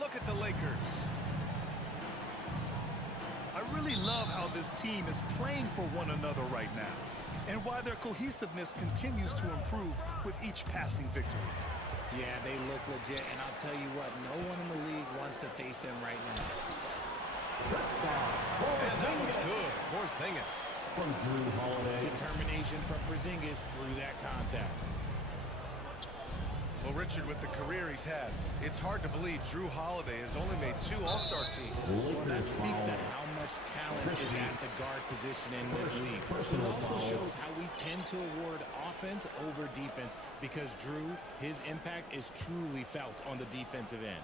look at the Lakers. I really love how this team is playing for one another right now, and why their cohesiveness continues to improve with each passing victory. Yeah, they look legit, and I'll tell you what, no one in the league wants to face them right now. And that was good. Porzingis. From Drew Holiday. Determination from Porzingis through that contact. Well, Richard, with the career he's had, it's hard to believe Drew Holiday has only made 2 All-Star teams. Well, that speaks to how much talent is at the guard position in this league. It also shows how we tend to award offense over defense because Drew, his impact is truly felt on the defensive end.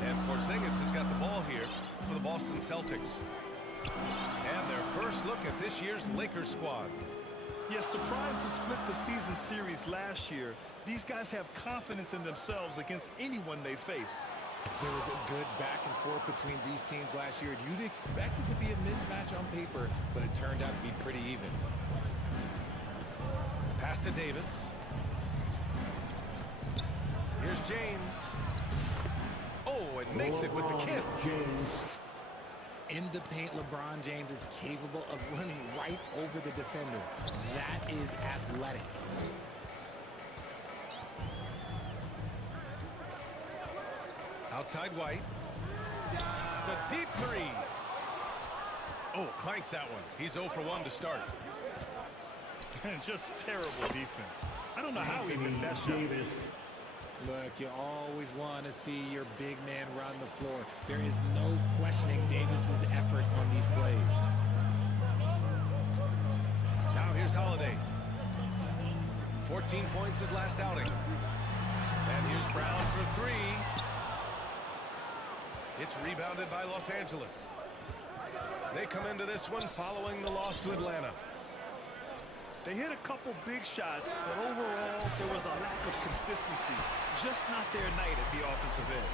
And Porzingis has got the ball here for the Boston Celtics. And their first look at this year's Lakers squad. Yes, surprised to split the season series last year, these guys have confidence in themselves against anyone they face. There was a good back and forth between these teams last year. You'd expect it to be a mismatch on paper, but it turned out to be pretty even. Pass to Davis. Here's James. Oh, and makes it with the kiss. In the paint, LeBron James is capable of running right over the defender. That is athletic. Outside White. The deep 3. Oh, clanks that one. He's 0 for 1 to start. Just terrible defense. I don't know how he missed that shot. Look, you always want to see your big man run the floor. There is no questioning Davis's effort on these plays. Now here's Holiday. 14 points his last outing. And here's Brown for 3. It's rebounded by Los Angeles. They come into this one following the loss to Atlanta. They hit a couple big shots, but overall, there was a lack of consistency. Just not their night at the offensive end.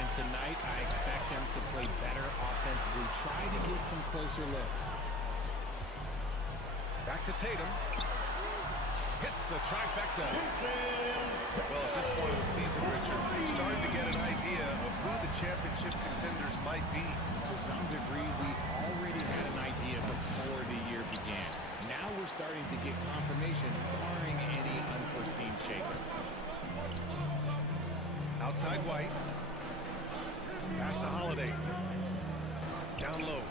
And tonight, I expect them to play better offensively. Try to get some closer looks. Back to Tatum. Hits the trifecta. Well, at this point of the season, Richard, we're starting to get an idea of who the championship contenders might be. To some degree, we already had an idea before the year began. Now we're starting to get confirmation, barring any unforeseen shakeup. Outside White. Pass to Holiday. Down low.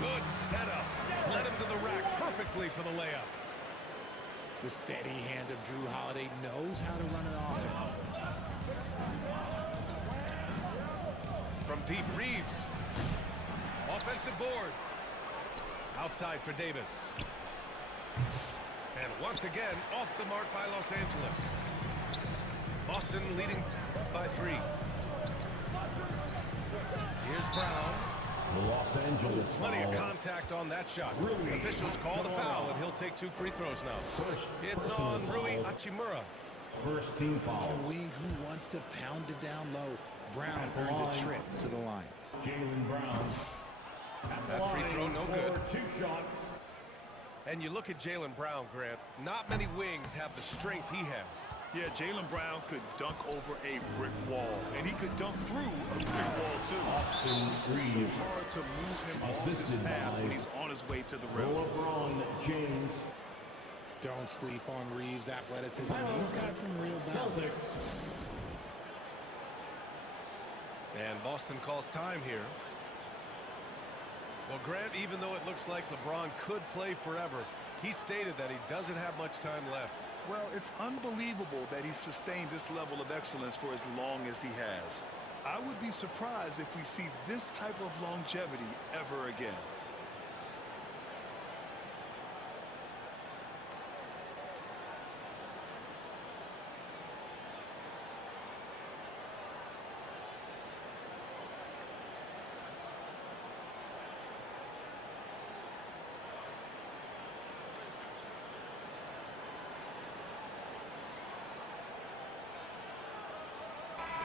Good setup. Led him to the rack perfectly for the layup. The steady hand of Drew Holiday knows how to run an offense. From deep, Reeves. Offensive board. Outside for Davis. And once again, off the mark by Los Angeles. Boston leading by 3. Here's Brown. Los Angeles. Plenty of contact on that shot. Officials call the foul, and he'll take 2 free throws now. It's on Rui Hachimura. First team foul. A wing who wants to pound it down low. Brown earns a trip to the line. Jaylen Brown. That free throw no good. 2 shots. And you look at Jaylen Brown, Grant. Not many wings have the strength he has. Yeah, Jaylen Brown could dunk over a brick wall, and he could dunk through a brick wall, too. It's just so hard to move him off this path when he's on his way to the rim. LeBron James. Don't sleep on Reeves' athleticism. He's got some real balance. And Boston calls time here. Well, Grant, even though it looks like LeBron could play forever, he stated that he doesn't have much time left. Well, it's unbelievable that he's sustained this level of excellence for as long as he has. I would be surprised if we see this type of longevity ever again.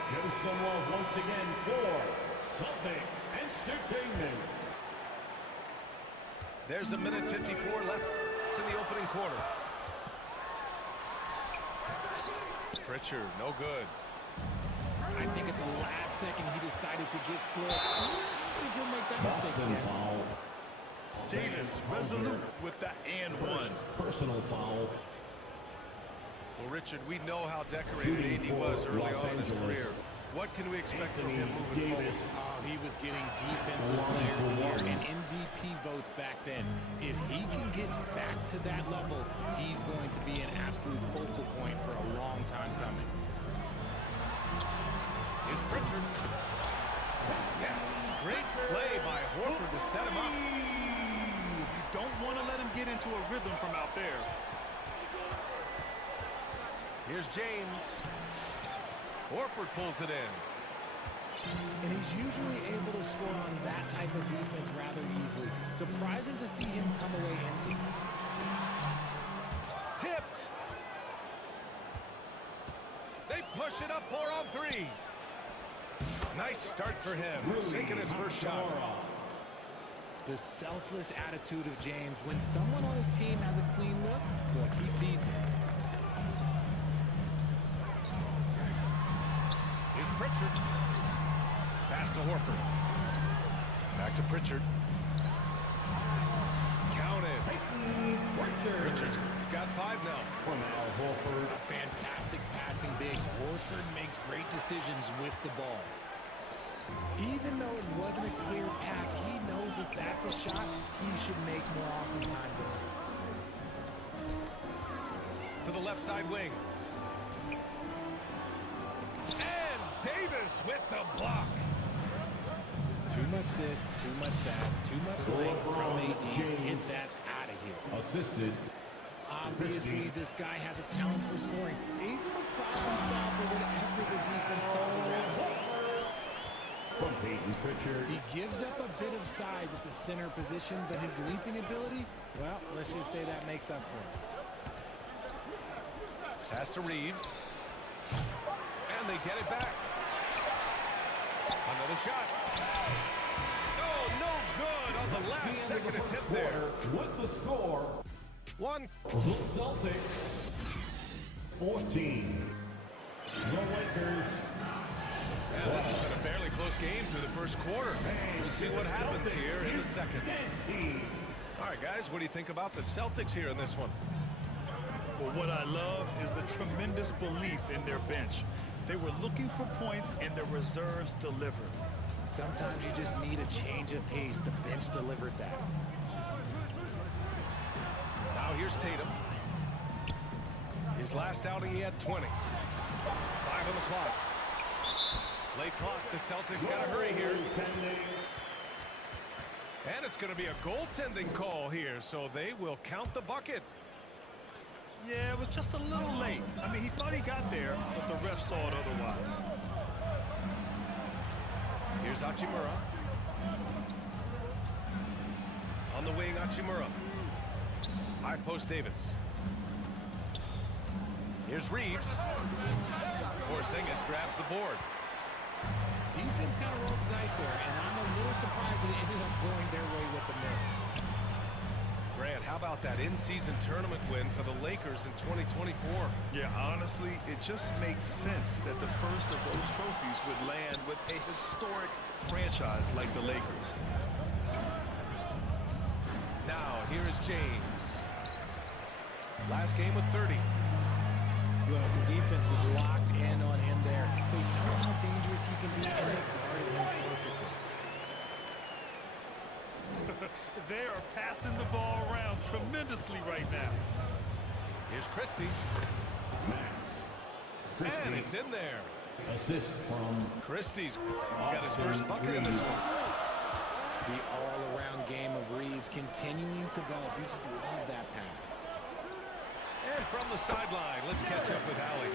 Give some love once again for Celtics Entertainment. There's a minute 54 left in the opening quarter. Pritchard, no good. I think at the last second he decided to get slick. I think he'll make that mistake again. Foul. Davis resolute with the and one. Personal foul. Well, Richard, we know how decorated AD was early on in his career. What can we expect from him moving forward? Oh, he was getting Defensive Player of the Year and MVP votes back then. If he can get back to that level, he's going to be an absolute focal point for a long time coming. Here's Pritchard. Yes, great play by Horford to set him up. You don't want to let him get into a rhythm from out there. Here's James. Horford pulls it in. And he's usually able to score on that type of defense rather easily. Surprising to see him come away empty. Tipped. They push it up 4-on-3. Nice start for him. Sinking his first shot. The selfless attitude of James. When someone on his team has a clean look, he feeds it. Here's Pritchard. Pass to Horford. Back to Pritchard. Counted. Pritchard's got 5 now. Horford. A fantastic passing big. Horford makes great decisions with the ball. Even though it wasn't a clear path, he knows that that's a shot he should make more oftentimes than not. To the left side wing. And Davis with the block. Too much this, too much that, too much length from AD. Get that out of here. Assisted. Obviously, this guy has a talent for scoring. Able to prop himself for whatever the defense tosses at him. From Peyton Pritchard. He gives up a bit of size at the center position, but his leaping ability, well, let's just say that makes up for it. Pass to Reeves. And they get it back. Another shot. Oh, no good on the last second attempt there. With the score. One. The Celtics. 14. The Lakers. Yeah, this has been a fairly close game through the first quarter. We'll see what happens here in the second. All right, guys, what do you think about the Celtics here in this one? Well, what I love is the tremendous belief in their bench. They were looking for points, and their reserves delivered. Sometimes you just need a change of pace. The bench delivered that. Now here's Tatum. His last outing, he had 20. 5 on the clock. Late clock, the Celtics got to hurry here. And it's going to be a goaltending call here, so they will count the bucket. Yeah, it was just a little late. I mean, he thought he got there, but the ref saw it otherwise. Here's Hachimura. On the wing, Hachimura. High post Davis. Here's Reeves. Porzingis grabs the board. Defense kind of rolled the dice there, and I'm a little surprised that it ended up going their way with the miss. Grant, how about that in-season tournament win for the Lakers in 2024? Yeah, honestly, it just makes sense that the first of those trophies would land with a historic franchise like the Lakers. Now, here is James. Last game with 30. Look, the defense was locked in on him there. They know how dangerous he can be, and they guarded him perfectly. They are passing the ball around tremendously right now. Here's Christie. And it's in there. Assist from Christie's got his first bucket in this one. The all-around game of Reeves continuing to develop. You just love that pass. And from the sideline, let's catch up with Allie.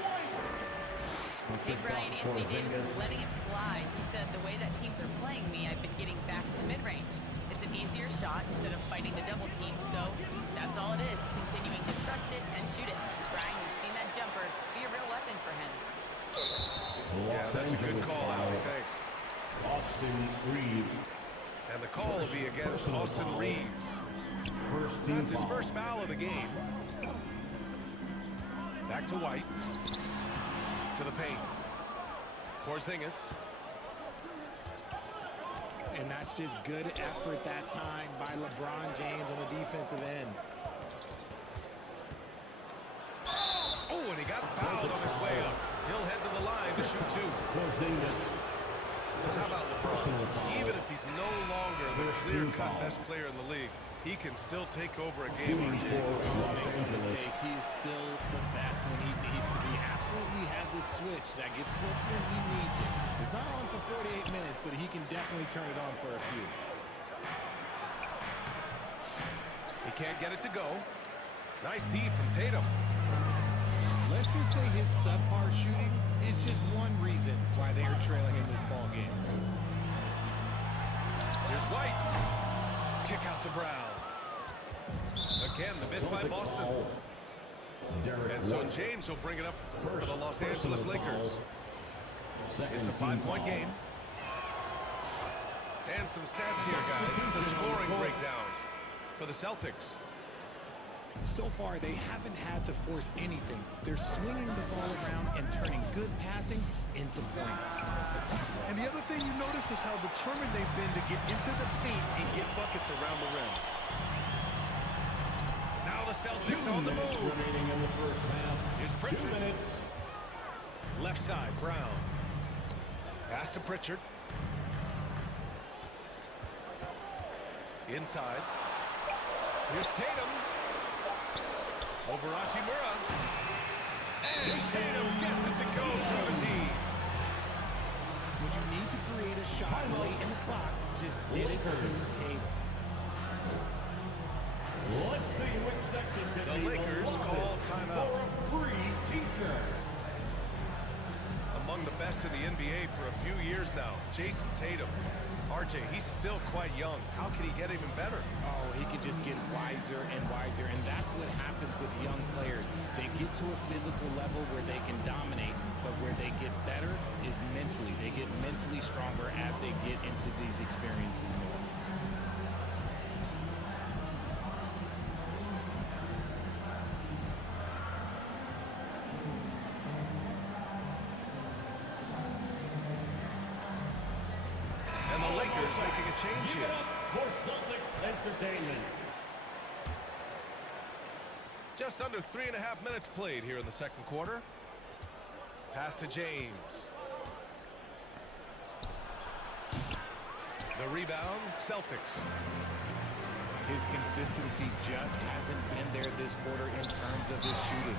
Hey, Brian, Anthony Davis is letting it fly. He said, the way that teams are playing me, I've been getting back to the mid-range. It's an easier shot instead of fighting the double team, so that's all it is, continuing to trust it and shoot it. Brian, you've seen that jumper be a real weapon for him. Yeah, that's a good call, Allie. Thanks. Austin Reeves. And the call will be against Austin Reeves. That's his first foul of the game. Back to White. To the paint. Porzingis. And that's just good effort that time by LeBron James on the defensive end. Oh, and he got fouled on his way up. He'll head to the line to shoot two. But how about LeBron? Even if he's no longer the clear-cut best player in the league, he can still take over a game. Make a mistake. He is still the best when he needs to be. Absolutely has this switch that gets flipped when he needs it. It's not on for 48 minutes, but he can definitely turn it on for a few. He can't get it to go. Nice D from Tatum. Let's just say his subpar shooting is just one reason why they are trailing in this ball game. Here's White. Kick out to Brown. Again, the miss by Boston. And so James will bring it up for the Los Angeles Lakers. It's a 5-point game. And some stats here, guys. The scoring breakdown for the Celtics. So far, they haven't had to force anything. They're swinging the ball around and turning good passing into points. And the other thing you notice is how determined they've been to get into the paint and get buckets around the rim. Now the Celtics on the move. Remaining in the first half. Here's 2 Pritchard. minutes. Left side, Brown. Pass to Pritchard. Inside. Here's Tatum. Over Hachimura. And Tatum gets it to go for the D. When you need to create a shot late in the clock, just get it to Tatum. Let's see which section can The be Lakers allotted call timeout. for a free t-shirt. Among the best in the NBA for a few years now, Jason Tatum. RJ, he's still quite young. How can he get even better? Oh, he can just get wiser and wiser, and that's what happens with young players. They get to a physical level where they can dominate, but where they get better is mentally. They get mentally stronger as they get into these experiences more. And the Lakers making a change Give here. it up for Celtics Entertainment. Just under 3.5 minutes played here in the second quarter. Pass to James. The rebound, Celtics. His consistency just hasn't been there this quarter in terms of his shooting.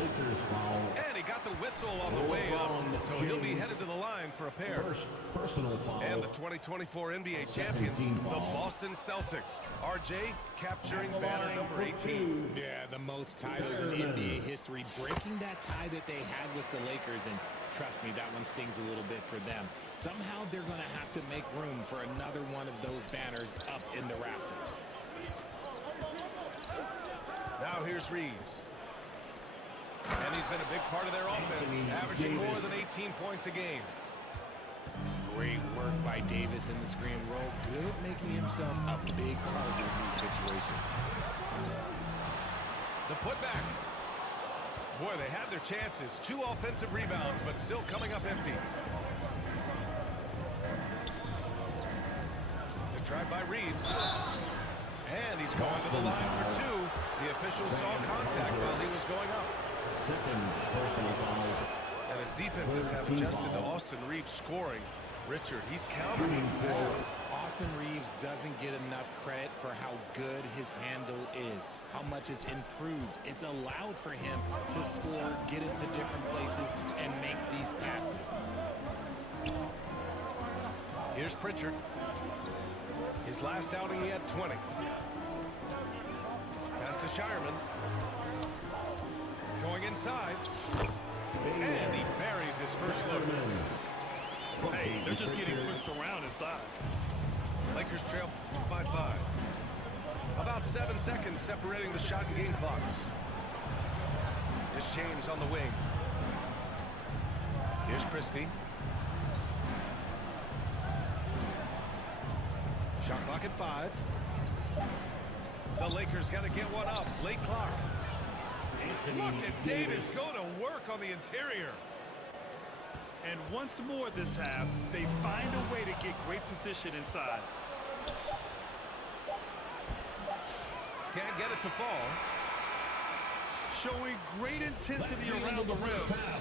Lakers foul. And he got the whistle on the way up, so he'll be headed to the line for a pair. First personal foul. And the 2024 NBA champions, the Boston Celtics. RJ capturing banner number 18. Yeah, the most titles in NBA history, breaking that tie that they had with the Lakers, and trust me, that one stings a little bit for them. Somehow they're going to have to make room for another one of those banners up in the rafters. Now here's Reeves. And he's been a big part of their offense, averaging more than 18 points a game. Great work by Davis in the screen roll. Good at making himself a big target in these situations. The putback. Boy, they had their chances. 2 offensive rebounds, but still coming up empty. The drive by Reeves. And he's going to the line for 2. The official saw contact while he was going up. Second personal foul. And his defenses have adjusted to Austin Reeves scoring. Richard, he's countering fast. Austin Reeves doesn't get enough credit for how good his handle is, how much it's improved. It's allowed for him to score, get into different places, and make these passes. Here's Pritchard. His last outing, he had 20. Pass to Shireman. Going inside. And he buries his first look. Hey, they're just getting pushed around inside. Lakers trail by 5. About 7 seconds separating the shot and game clocks. Here's James on the wing. Here's Christie. Shot clock at 5. The Lakers got to get one up. Late clock. Look at Davis go to work on the interior. And once more this half, they find a way to get great position inside. Can't get it to fall. Showing great intensity around the rim.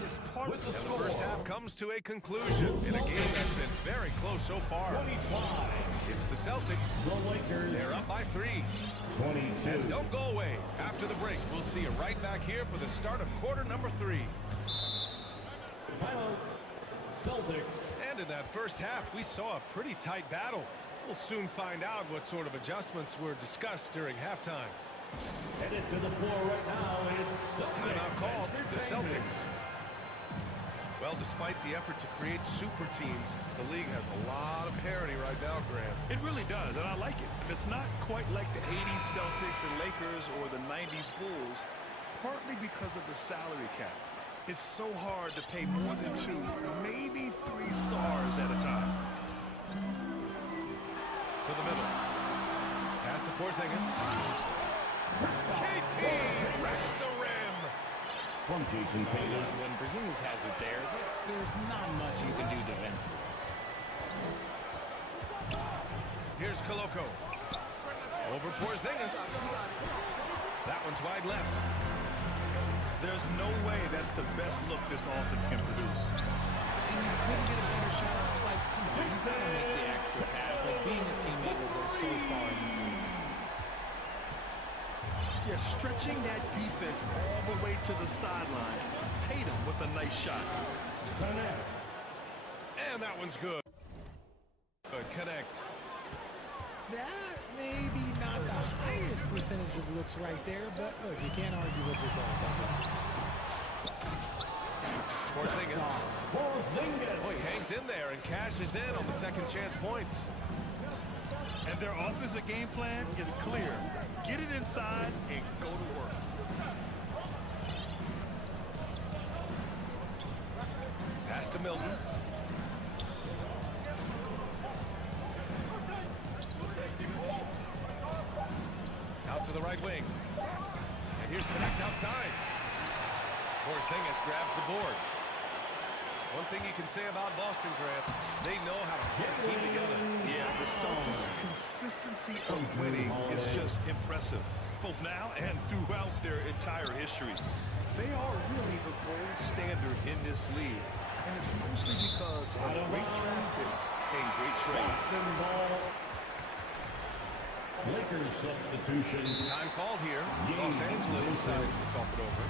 It's part of the And the first half comes to a conclusion in a game that's been very close so far. 25. It's the Celtics. The Lakers. They're up by 3. 22. And don't go away. After the break, we'll see you right back here for the start of quarter number 3. Final. Celtics. And in that first half, we saw a pretty tight battle. We'll soon find out what sort of adjustments were discussed during halftime. Headed to the floor right now. It's Timeout called. The Celtics. Well, despite the effort to create super teams, the league has a lot of parity right now, Grant. It really does, and I like it. It's not quite like the 80s Celtics and Lakers or the 90s Bulls, partly because of the salary cap. It's so hard to pay more than 2, maybe 3 stars at a time. To the middle. Pass to Porzingis. KP wrecks the rim. from Jason Tatum. When Porzingis has it there, there's not much you can do defensively. Here's Koloko. Over Porzingis. That one's wide left. There's no way that's the best look this offense can produce. And you couldn't get a better shot. Like, come on, you gotta make the extra pass. Like, being a teammate will go so far in this league. Yeah, stretching that defense all the way to the sideline. Tatum with a nice shot. Connect. And that one's good. Good connect. That maybe not the highest percentage of looks right there, but look, you can't argue with results, I guess. Porzingis. Porzingis. Oh, he hangs in there and cashes in on the second chance points. And their offensive game plan is clear. Get it inside and go to work. Pass to Milton. Out to the right wing. And here's Connect outside. Porzingis grabs the board. One thing you can say about Boston, Grant, they know how to put a team together. Yeah, the Celtics' consistency of winning is just impressive, both now and throughout their entire history. They are really the gold standard in this league, and it's mostly because of great draft picks and great trades. Lakers substitution. Time called here. Los Angeles decides to talk it over.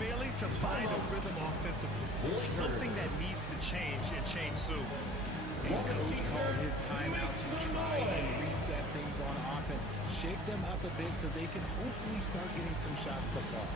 Failing to find a rhythm offensively, something that needs to change and change soon. And coach called his timeout to try and reset things on offense. Shake them up a bit so they can hopefully start getting some shots to fall.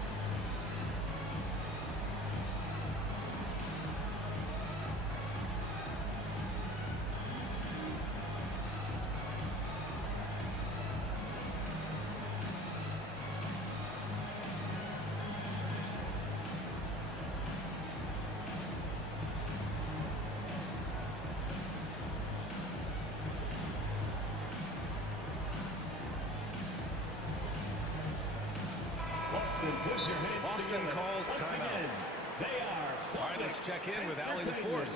Boston calls timeout. All right, let's check in with Allie the Force.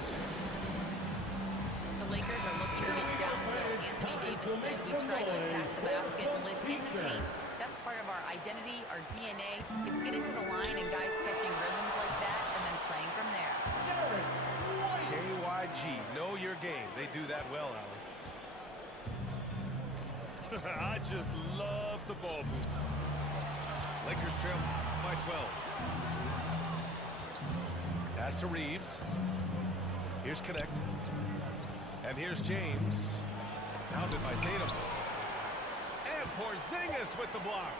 The Lakers are looking to get downhill. Anthony Davis said we try to attack the basket and live in the paint. That's part of our identity, our DNA. It's getting to the line and guys catching rhythms like that and then playing from there. KYG, know your game. They do that well, Allie. I just love the ball movement. Lakers trail by 12. Pass to Reeves. Here's Connect. And here's James. Pounded by Tatum. And Porzingis with the block.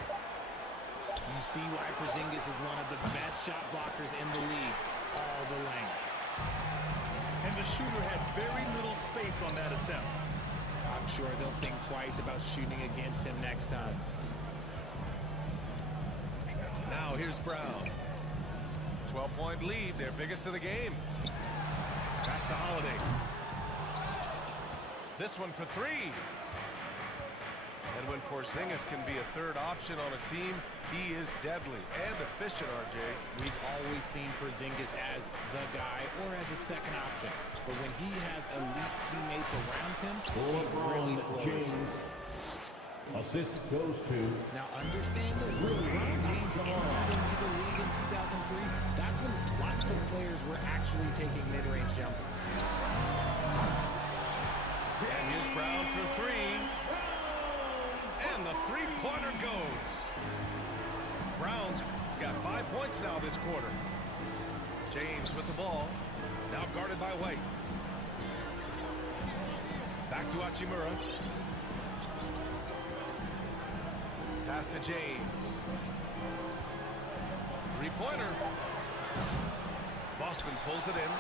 You see why Porzingis is one of the best shot blockers in the league. All the length. And the shooter had very little space on that attempt. I'm sure they'll think twice about shooting against him next time. Now here's Brown. 12-point lead, their biggest of the game. Pass to Holiday. This one for 3. And And when Porzingis can be a third option on a team, he is deadly and efficient, RJ. We've always seen Porzingis as the guy or as a second option. But when he has elite teammates around him, he really flourishes. Assist goes to. Now understand this, when LeBron James entered into the league in 2003, that's when lots of players were actually taking mid-range jumpers. And here's Brown for three. And the three-pointer goes. Brown's got 5 points now this quarter. James with the ball. Now guarded by White. Back to Hachimura. Pass to James. Three-pointer. Boston pulls it in.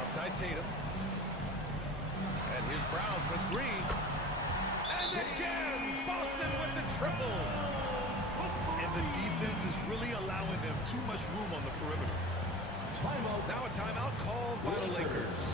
Outside Tatum. And here's Brown for three. And again, Boston with the triple. And the defense is really allowing them too much room on the perimeter. Timeout. Now a timeout called by the Lakers.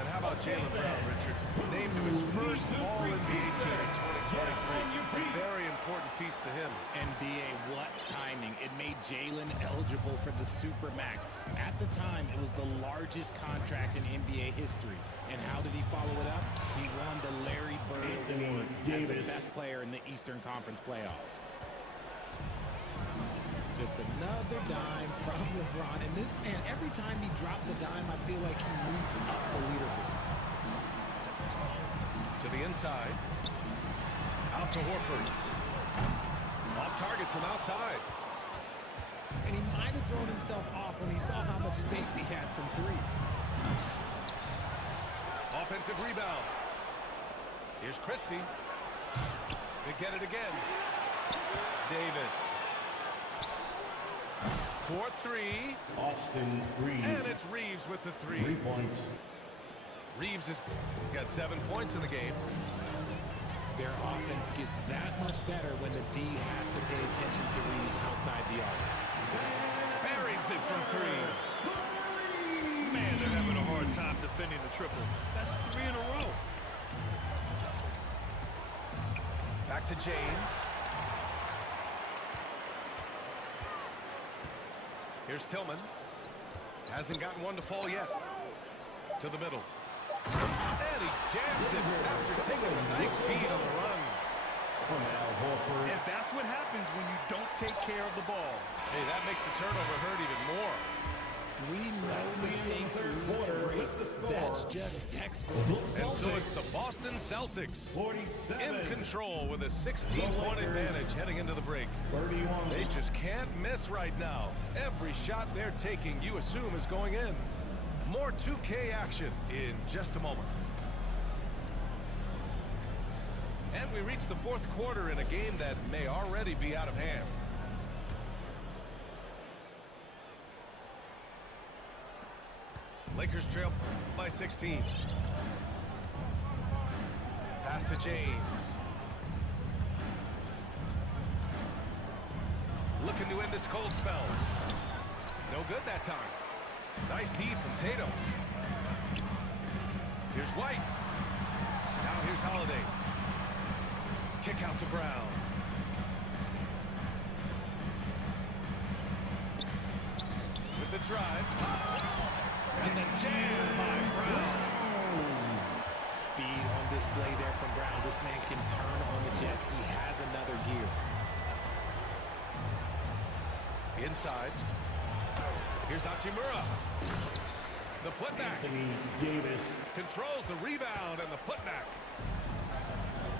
And how about Jaylen Brown, Richard? Named to his first All-NBA team in 2023. A very important piece to him. NBA, what timing. It made Jaylen eligible for the Supermax. At the time, it was the largest contract in NBA history. And how did he follow it up? He won the Larry Bird Award as the best player in the Eastern Conference playoffs. Just another dime from LeBron. And this man, every time he drops a dime, I feel like he moves up the leaderboard. To the inside. Out to Horford. Off target from outside. And he might have thrown himself off when he saw how much space he had from three. Offensive rebound. Here's Christie. They get it again. Davis. 4-3. Austin Reeves. And it's Reeves with the 3. 3 points. Reeves has got 7 points in the game. Their offense gets that much better when the D has to pay attention to Reeves outside the arc. Buries it from 3. Man, they're having a hard time defending the triple. That's 3 in a row. Back to James. Here's Tillman. Hasn't gotten one to fall yet. To the middle. And he jams it after taking a nice feed on the run. And that's what happens when you don't take care of the ball. Hey, that makes the turnover hurt even more. We know mistakes lead to breaks. That's just textbook. And so it's the Boston Celtics in control with a 16-point advantage heading into the break. They just can't miss right now. Every shot they're taking, you assume, is going in. More 2K action in just a moment. And we reach the fourth quarter in a game that may already be out of hand. Lakers trail by 16. Pass to James. Looking to end this cold spell. No good that time. Nice D from Tatum. Here's White. Now here's Holiday. Kick out to Brown. With the drive. And the jam by Brown. Speed on display there from Brown. This man can turn on the Jets. He has another gear. Inside. Here's Hachimura. The putback. Davis Controls the rebound and the putback.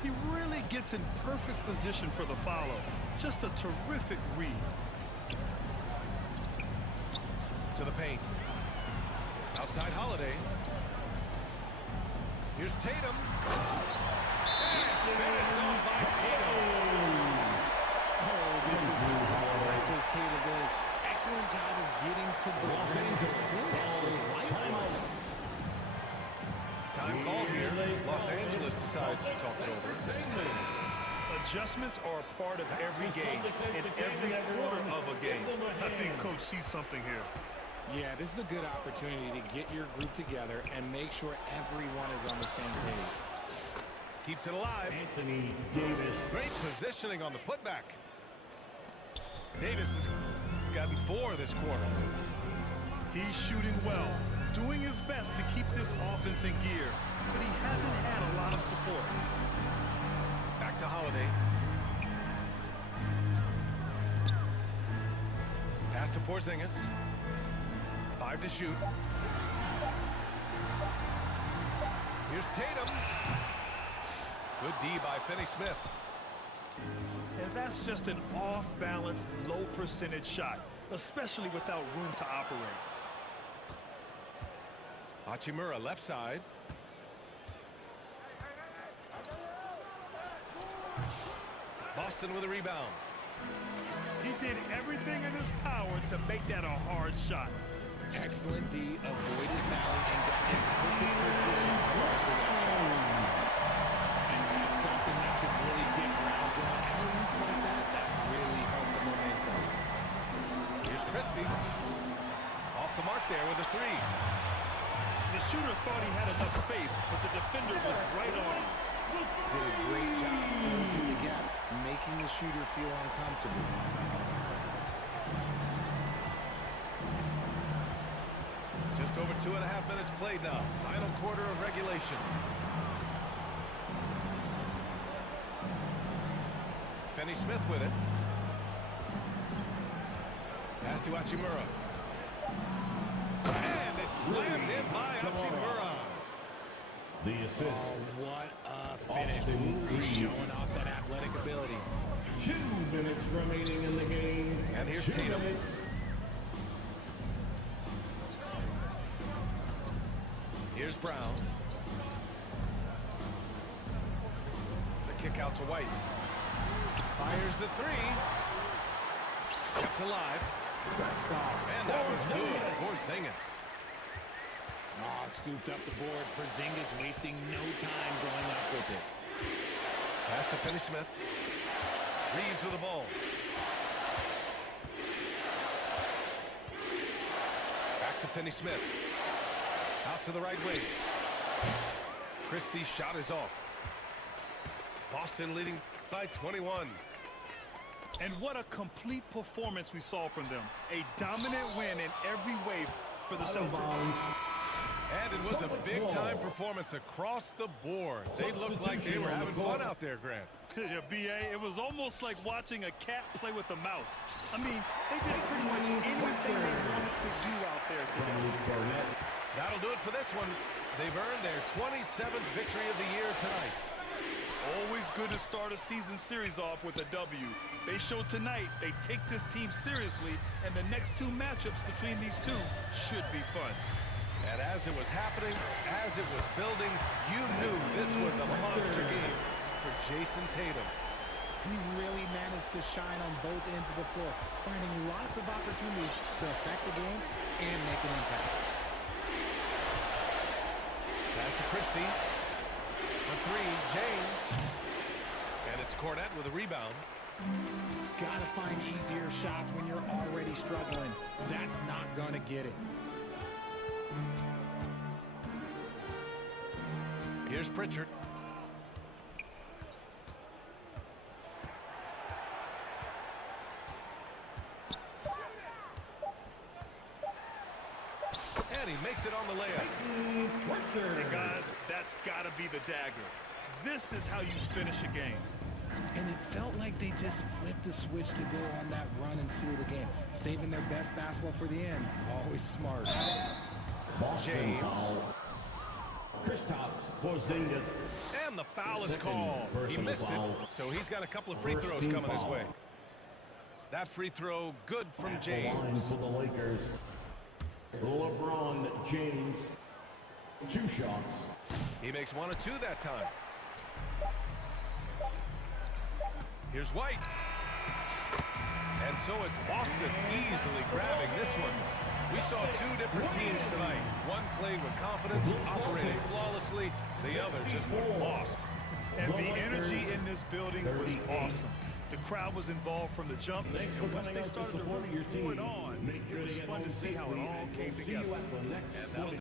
He really gets in perfect position for the follow. Just a terrific read. To the paint. Outside Holiday. Here's Tatum. And finished off by Tatum. Oh, this is how aggressive Tatum is. Excellent job of getting to the rim to finish. Time called here. Los Angeles decides to talk it over. Adjustments are a part of every game, in every quarter of a game. I think Coach sees something here. Yeah, this is a good opportunity to get your group together and make sure everyone is on the same page. Keeps it alive. Anthony Davis. Great positioning on the putback. Davis has gotten 4 this quarter. He's shooting well, doing his best to keep this offense in gear, but he hasn't had a lot of support. Back to Holiday. Pass to Porzingis. 5 to shoot. Here's Tatum. Good D by Finney-Smith. And that's just an off-balance, low-percentage shot, especially without room to operate. Hachimura left side. Boston with a rebound. He did everything in his power to make that a hard shot. Excellent D, avoided fouling and got in perfect position to answer that shot. And that's something that should really get ground going. After loops like that really help the momentum. Here's Christie. Off the mark there with a 3. The shooter thought he had enough space, but the defender was right on him. Did a great job closing the gap, making the shooter feel uncomfortable. Just over 2.5 minutes played now. Final quarter of regulation. Finney-Smith with it. Pass to Hachimura. And it's slammed in by Hachimura. The assist. Oh, what a finish. Austin He's Reeves. showing off that athletic ability. 2 minutes remaining in the game. And here's 2 Tatum. minutes. Here's Brown. The kick out to White. Fires the 3. Kept alive. And that was good. Porzingis. Oh, scooped up the board. Porzingis wasting no time going up with it. Pass to Finney-Smith. Reeves with the ball. Back to Finney-Smith. Out to the right wing. Christie's shot is off. Boston leading by 21. And what a complete performance we saw from them. A dominant win in every way for the Celtics. And it was a big-time performance across the board. They looked like they were having fun out there, Grant. Yeah, B.A., it was almost like watching a cat play with a mouse. I mean, they did pretty much anything they wanted to do out there today. That'll do it for this one. They've earned their 27th victory of the year tonight. Always good to start a season series off with a W. They showed tonight they take this team seriously, and the next 2 matchups between these two should be fun. And as it was happening, as it was building, you knew this was a monster game for Jason Tatum. He really managed to shine on both ends of the floor, finding lots of opportunities to affect the game and make an impact. Pass to Christie. For 3, James. And it's Cornette with a rebound. Gotta find easier shots when you're already struggling. That's not gonna get it. Here's Pritchard. And he makes it on the layup. Hey, guys, that's got to be the dagger. This is how you finish a game. And it felt like they just flipped the switch to go on that run and seal the game. Saving their best basketball for the end. Always smart. Boston foul. Kristaps Porzingis. And the foul is Second called. He personal missed it, foul. so he's got a couple of free First throws team coming his foul. way. That free throw good from At the James. line for the Lakers. LeBron James. 2 shots. He makes 1 or 2 that time. Here's White. And so it's Boston easily grabbing this one. We saw 2 different teams tonight. One played with confidence, operating flawlessly. The other just looked lost. And the energy in this building was awesome. The crowd was involved from the jump, and once they started to really pour it on, it was fun to see how it all came together. And that'll